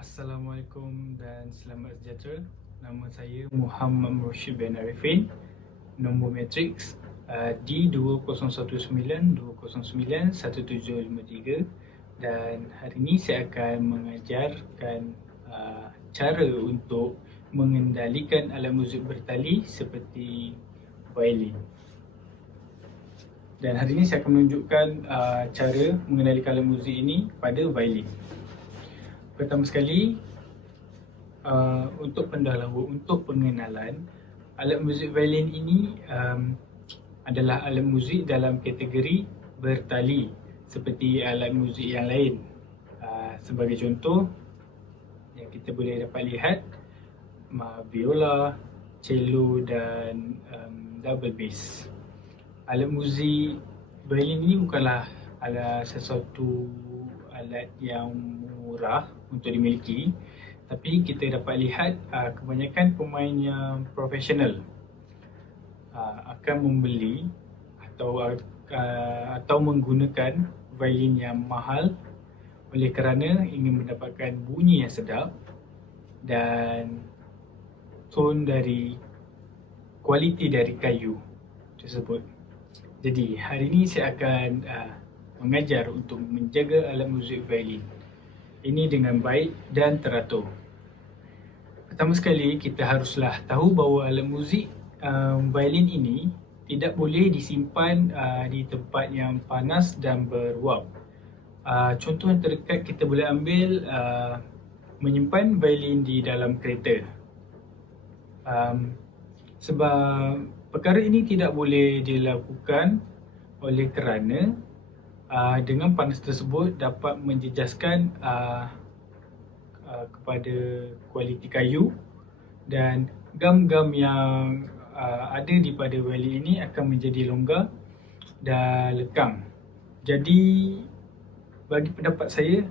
Assalamualaikum dan selamat sejahtera. Nama saya Muhammad Murshid bin Arifin. Nombor matriks D2019-209-1753 dan hari ini saya akan mengajarkan cara untuk mengendalikan alat muzik bertali seperti violin. Dan hari ini saya akan menunjukkan cara mengendalikan alat muzik ini pada violin. Pertama sekali, untuk pendahuluan, untuk pengenalan, alat muzik violin ini adalah alat muzik dalam kategori bertali seperti alat muzik yang lain. Sebagai contoh, yang kita boleh dapat lihat, biola, cello dan double bass. Alat muzik violin ini bukanlah sesuatu alat yang murah untuk dimiliki, tapi kita dapat lihat kebanyakan pemain yang profesional akan membeli atau menggunakan violin yang mahal oleh kerana ingin mendapatkan bunyi yang sedap dan tone dari kualiti dari kayu tersebut. Jadi hari ini saya akan mengajar untuk menjaga alat muzik violin ini dengan baik dan teratur. Pertama sekali, kita haruslah tahu bahawa alat muzik violin ini tidak boleh disimpan di tempat yang panas dan beruap. Contoh yang terdekat kita boleh ambil menyimpan violin di dalam kereta. Sebab perkara ini tidak boleh dilakukan oleh kerana dengan panas tersebut dapat menjejaskan kepada kualiti kayu dan gam-gam yang ada di pada violin ini akan menjadi longgar dan lekang. Jadi bagi pendapat saya,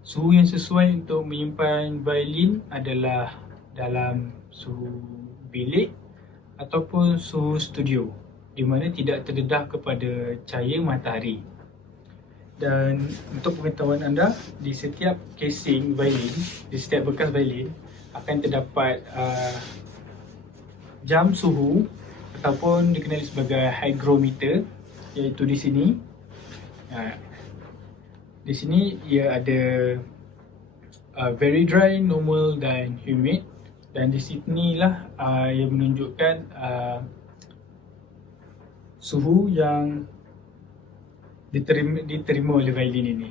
suhu yang sesuai untuk menyimpan violin adalah dalam suhu bilik ataupun suhu studio, di mana tidak terdedah kepada cahaya matahari. Dan untuk pengetahuan anda, di setiap casing violin, di setiap bekas violin akan terdapat jam suhu ataupun dikenali sebagai hygrometer, iaitu di sini. Di sini ia ada very dry, normal dan humid, dan di sinilah ia menunjukkan suhu yang diterima oleh violin ini.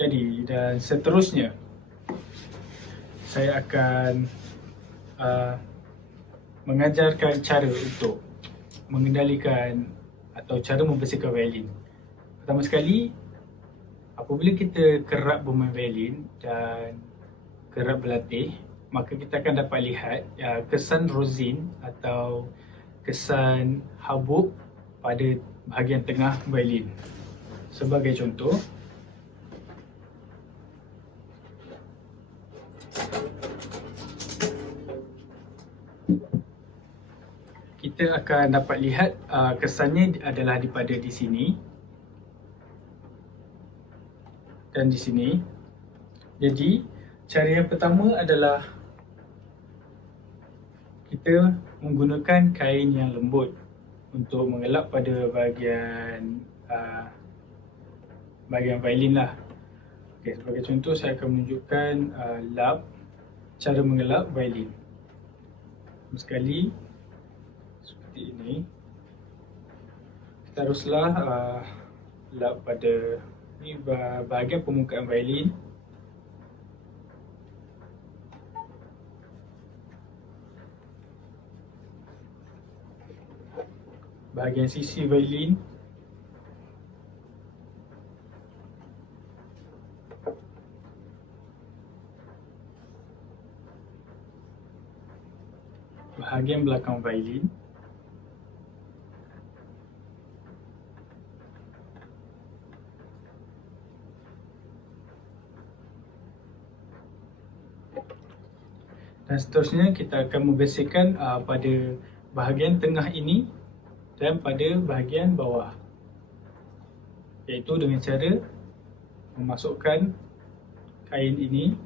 Jadi, dan seterusnya saya akan mengajarkan cara untuk mengendalikan atau cara membersihkan violin. Pertama sekali, apabila kita kerap bermain violin dan kerap berlatih, maka kita akan dapat lihat kesan rosin atau kesan habuk pada bahagian tengah violin. Sebagai contoh, kita akan dapat lihat kesannya adalah di sini dan di sini. Jadi cara yang pertama adalah kita menggunakan kain yang lembut untuk mengelap pada bahagian violin lah. Sebagai contoh, saya akan menunjukkan cara mengelap violin. Sekali seperti ini, kita haruslah lap pada bahagian permukaan violin. Bahagian sisi violin, bahagian belakang violin, dan seterusnya kita akan membersihkan pada bahagian tengah ini dan pada bahagian bawah, iaitu dengan cara memasukkan kain ini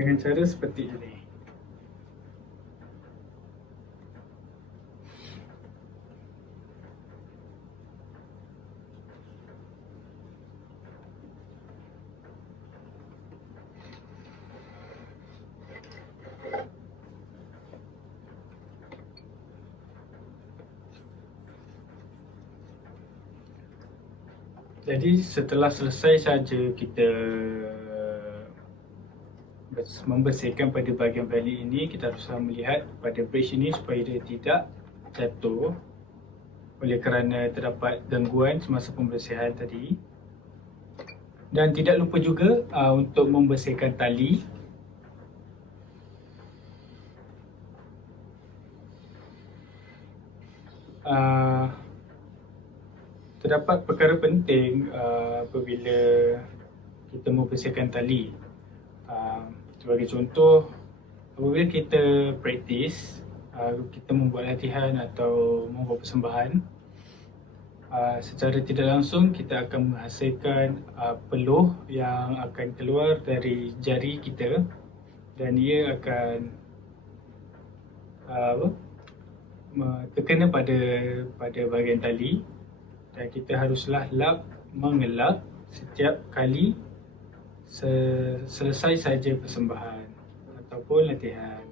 dengan cara seperti ini. Jadi setelah selesai saja kita membersihkan pada bahagian balik ini, kita harus melihat pada bridge ini supaya dia tidak jatuh oleh kerana terdapat gangguan semasa pembersihan tadi. Dan tidak lupa juga untuk membersihkan tali. Terdapat perkara penting apabila kita membersihkan tali. Sebagai contoh, apabila kita praktis, kita membuat latihan atau membuat persembahan, secara tidak langsung kita akan menghasilkan peluh yang akan keluar dari jari kita dan ia akan terkena pada bahagian tali, dan kita haruslah mengelak setiap kali selesai saja persembahan ataupun latihan.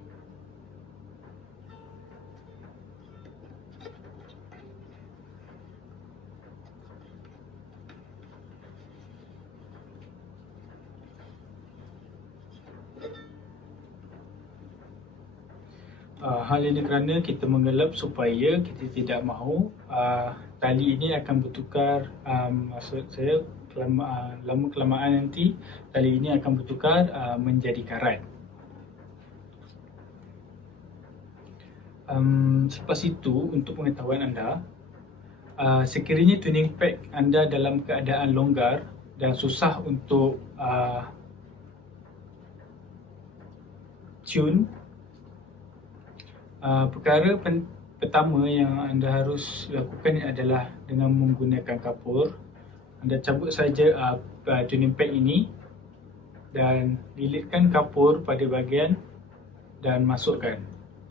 Hal ini kerana kita mengelap supaya kita tidak mahu tali ini akan bertukar, maksud saya lama kelamaan nanti tali ini akan bertukar menjadi karat. Selepas itu, untuk pengetahuan anda, sekiranya tuning peg anda dalam keadaan longgar dan susah untuk tune, perkara pertama yang anda harus lakukan adalah dengan menggunakan kapur. Anda cabut saja tuning peg ini dan lilitkan kapur pada bahagian dan masukkan,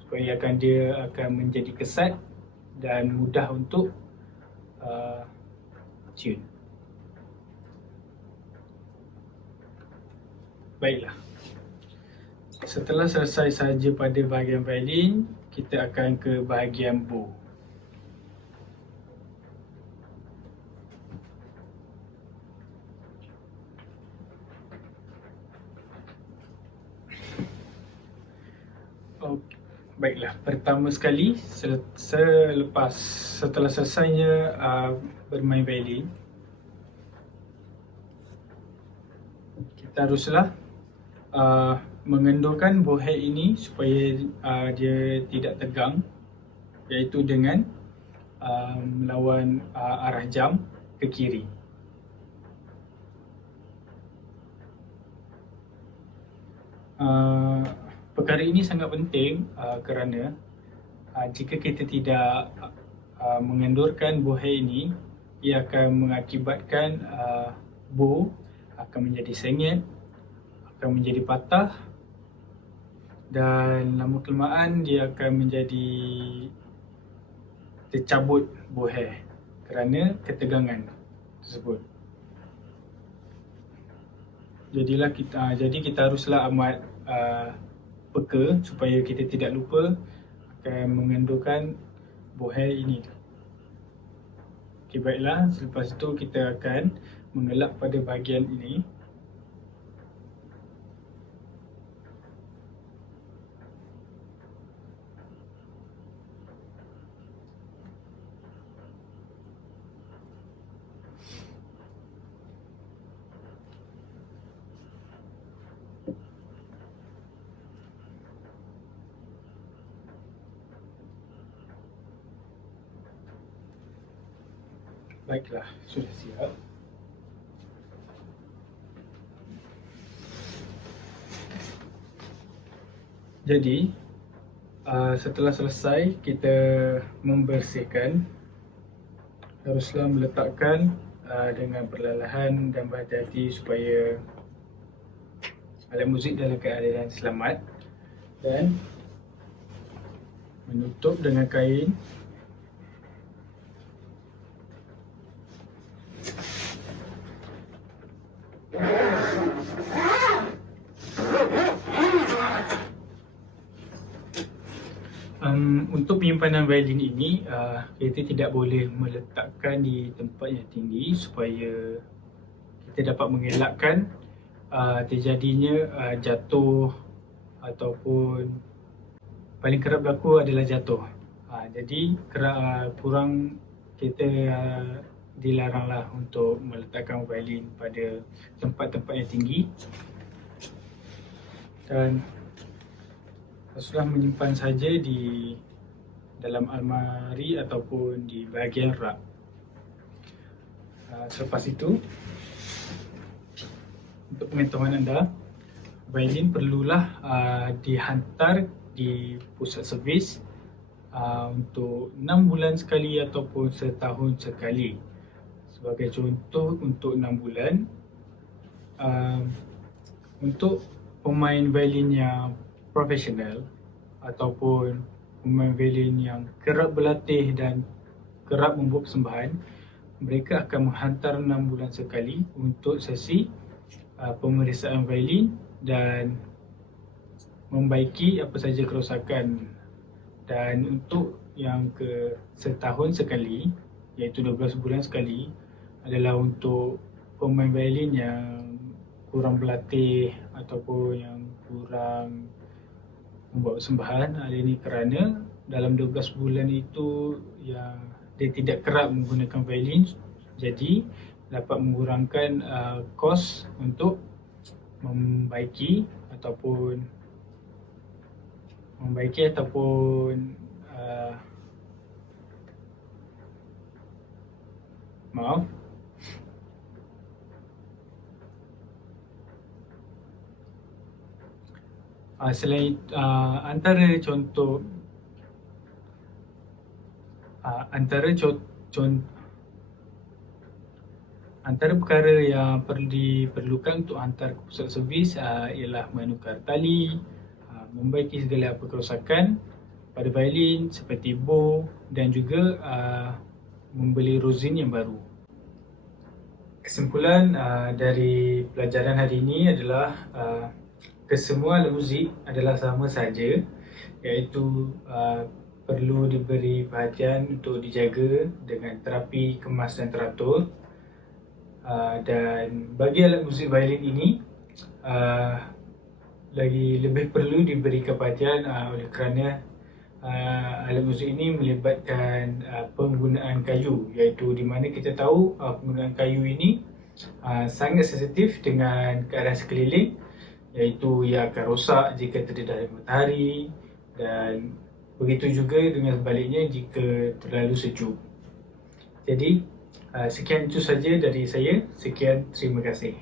supaya dia akan menjadi kesat dan mudah untuk tune. Baiklah, setelah selesai saja pada bahagian violin, kita akan ke bahagian bow. Baiklah, pertama sekali setelah selesainya bermain violin, kita haruslah mengendurkan bowhead ini supaya dia tidak tegang, iaitu dengan melawan arah jam ke kiri. Perkara ini sangat penting kerana jika kita tidak mengendurkan bowhead ini, ia akan mengakibatkan bow akan menjadi sengit, akan menjadi patah, dan lama kelamaan dia akan menjadi tercabut bowhead kerana ketegangan tersebut. Jadi kita haruslah amat peka supaya kita tidak lupa akan mengendurkan bowhead ini. Okey, baiklah, selepas itu kita akan mengelak pada bahagian ini. Baiklah, sudah siap. Jadi, setelah selesai kita membersihkan, haruslah meletakkan dengan perlahan dan berhati-hati supaya alat muzik dalam keadaan selamat, dan menutup dengan kain. Untuk penyimpanan violin ini, kita tidak boleh meletakkan di tempat yang tinggi supaya kita dapat mengelakkan terjadinya jatuh, ataupun paling kerap berlaku adalah jatuh. Jadi kurang kita dilaranglah untuk meletakkan violin pada tempat-tempat yang tinggi, dan haruslah menyimpan saja di dalam almari ataupun di bahagian rak. Selepas itu, untuk pengetahuan anda, violin perlulah dihantar di pusat servis untuk 6 bulan sekali ataupun setahun sekali. Sebagai contoh, untuk 6 bulan, untuk pemain violin yang profesional ataupun pemain violin yang kerap berlatih dan kerap membuat persembahan, mereka akan menghantar 6 bulan sekali untuk sesi pemeriksaan violin dan membaiki apa saja kerosakan. Dan untuk yang ke setahun sekali, iaitu 12 bulan sekali, adalah untuk pemain violin yang kurang berlatih ataupun yang kurang membuat persembahan. Hal ini kerana dalam 12 bulan itu yang dia tidak kerap menggunakan violin, jadi dapat mengurangkan kos untuk membaiki ataupun maaf, selain antara contoh antara perkara yang perlu diperlukan untuk hantar ke pusat servis ialah menukar tali, membaiki segala kerosakan pada violin seperti bow, dan juga membeli rosin yang baru. Kesimpulan dari pelajaran hari ini adalah kesemua alat muzik adalah sama saja, iaitu perlu diberi perhatian untuk dijaga dengan terapi, kemas dan teratur. Dan bagi alat muzik violin ini, lagi lebih perlu diberi perhatian oleh kerana alat muzik ini melibatkan penggunaan kayu, iaitu di mana kita tahu penggunaan kayu ini sangat sensitif dengan keadaan sekeliling, iaitu ia akan rosak jika terdedah matahari, dan begitu juga dengan sebaliknya jika terlalu sejuk. Jadi sekian itu saja dari saya. Sekian, terima kasih.